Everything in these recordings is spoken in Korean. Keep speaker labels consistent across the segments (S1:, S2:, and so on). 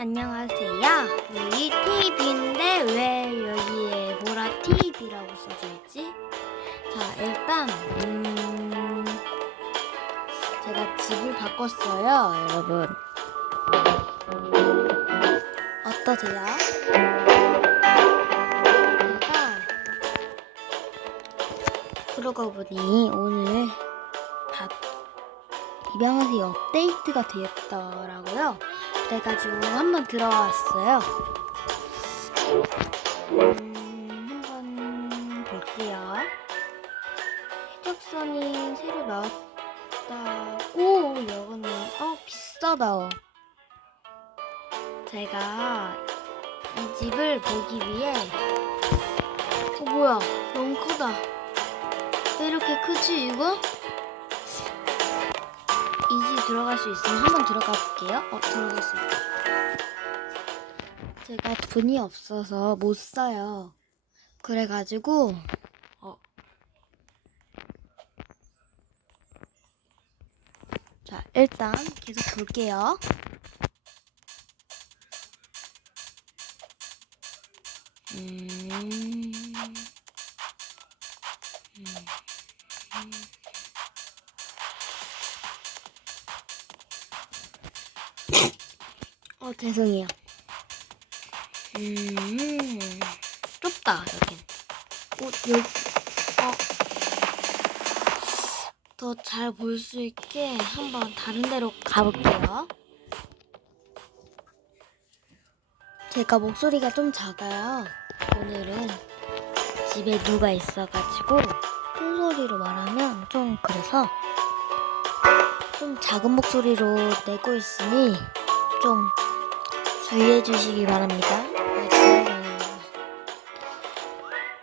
S1: 안녕하세요. 여기 TV인데 왜 여기에 뭐라 TV라고 써져 있지? 자, 일단 음, 제가 집을 바꿨어요, 여러분. 어떠세요? 제가 그러고 보니 오늘 다 입양하세요 업데이트가 되었더라고요. 그래가지고 한번 들어왔어요. 음, 한번 볼게요. 해적선이 새로 나왔다고 여기는 어 비싸다. 제가 이 집을 보기 위해 어 뭐야 너무 크다. 왜 이렇게 크지 이거? 이집 들어갈 수 있으면 한번 들어가 볼게요. 어, 있다. 제가 돈이 없어서 못 사요. 그래가지고, 어. 자, 일단 계속 볼게요. 음. 어, 죄송해요. 음, 좁다, 여긴. 어, 여기, 어. 더 잘 볼 수 있게 한번 다른 데로 가볼게요. 제가 목소리가 좀 작아요. 오늘은 집에 누가 있어가지고 큰 소리로 말하면 좀 그래서 좀 작은 목소리로 내고 있으니 좀 주의해 주시기 바랍니다.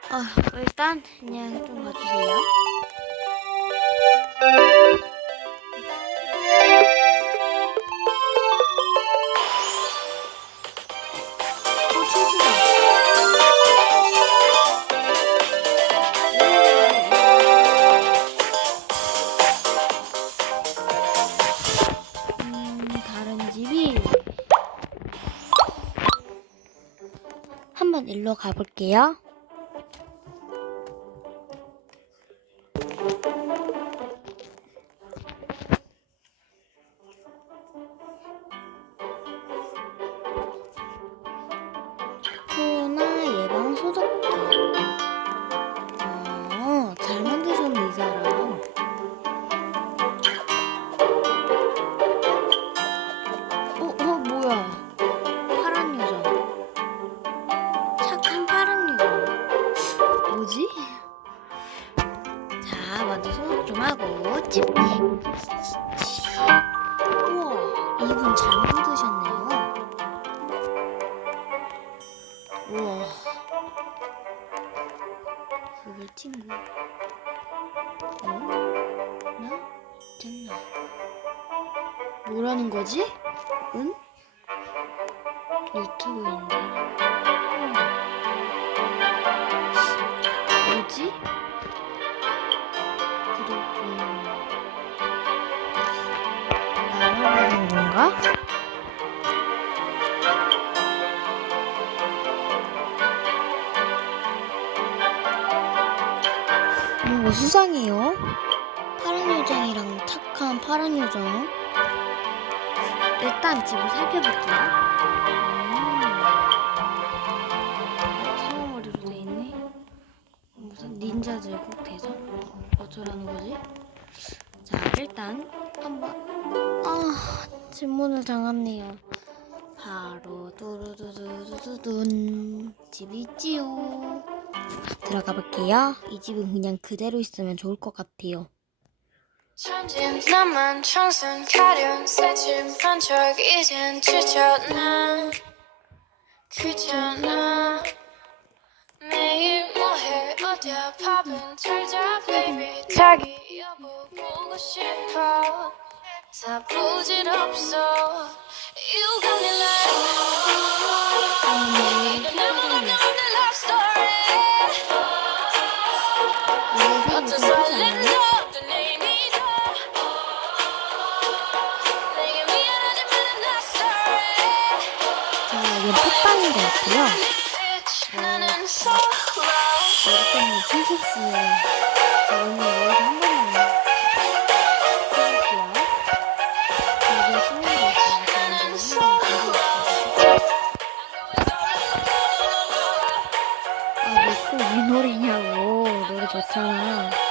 S1: 아, 일단 그냥 좀 봐주세요. 한번 일로 가볼게요. 코로나 예방 소독기. 우와. 그걸 친구. 어? 나? 됐나? 뭐라는 거지? 응? 유튜브인데. 뭔가 수상해요. 파란 요정이랑 착한 파란 요정. 일단 집을 살펴볼게요. 음. 상어머리로 돼 있네. 무슨 닌자 제국 대전? 어쩌라는 거지? 자, 일단 한번 아 질문을 당했네요. 바로 뚜루두두두둔. 집이 있지요. 들어가 볼게요. 이 집은 그냥 그대로 있으면 좋을 것 같아요.
S2: 다 부질없어
S1: 팟빵인 것 같아요. 신경 쓰네. 자, 오늘 여기서 한번
S2: for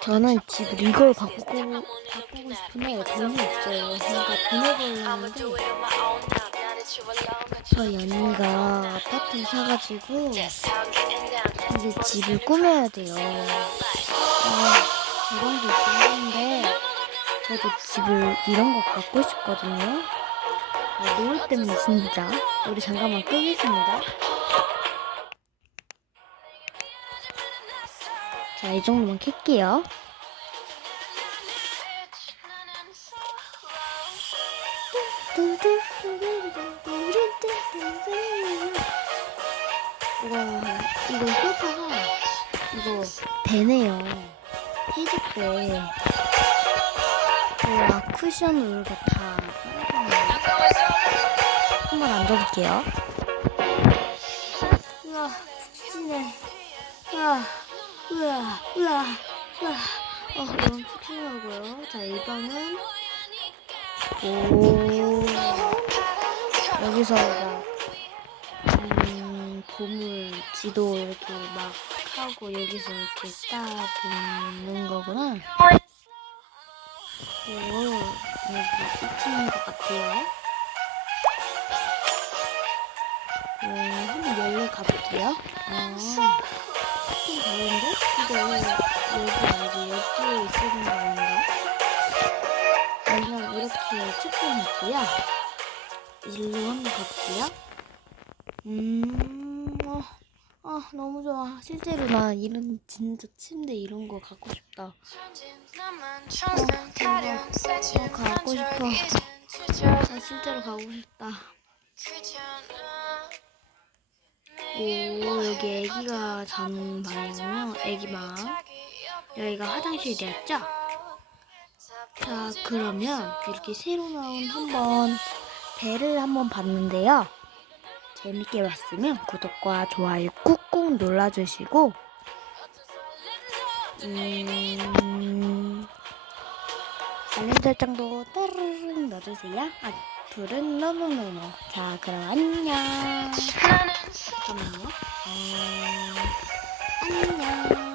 S1: 저는 집을 이걸 바꾸고, 바꾸고 싶은데 돈이 없어요. 그러니까 돈을
S2: alone,
S1: 저희 언니가 아파트를 사가지고. 이제 집을 꾸며야 돼요. 아, 저런 게 있긴 한데 저도 집을 이런 거 갖고 싶거든요. 아, 노래 때문에 진짜. 우리 잠깐만 끄겠습니다. 자, 이 정도만 켤게요. 와, 이거 소파가 이거 배네요. 해적 배. 와, 쿠션으로 이렇게 다. 한번 앉아볼게요. 우와, 푹신해. 우와, 우와, 우와, 우와. 어, 너무 푹신하고요. 자, 이 방은 오 여기서 막 음, 보물 지도 이렇게 막 하고 여기서 이렇게 딱 보는 거구나. 오, 여기 2층인 것 같아요. 오, 한번 열려 가볼게요. 아, 좀 다른데? 이거 여기 아니고 여기에 있는 거 아닌가? 그냥 이렇게 책상이 있고요. 일로 한번 가볼게요. 음, 어, 아, 너무 좋아. 실제로 나 이런 진짜 침대 이런 거 갖고 싶다. 어, 갖고 싶어. 나 실제로 가고 싶다. 오, 여기 애기가 자는 방이군요. 애기 방. 여기가 화장실 되었죠? 자, 그러면 이렇게 새로 나온 한번 배를 한번 봤는데요. 재밌게 봤으면 구독과 좋아요 꾹꾹 눌러주시고, 음, 알림 설정도 따르릉 넣어주세요. 아, 둘은 노노노노. 자, 그럼 안녕. 잠깐만요. 어, 안녕.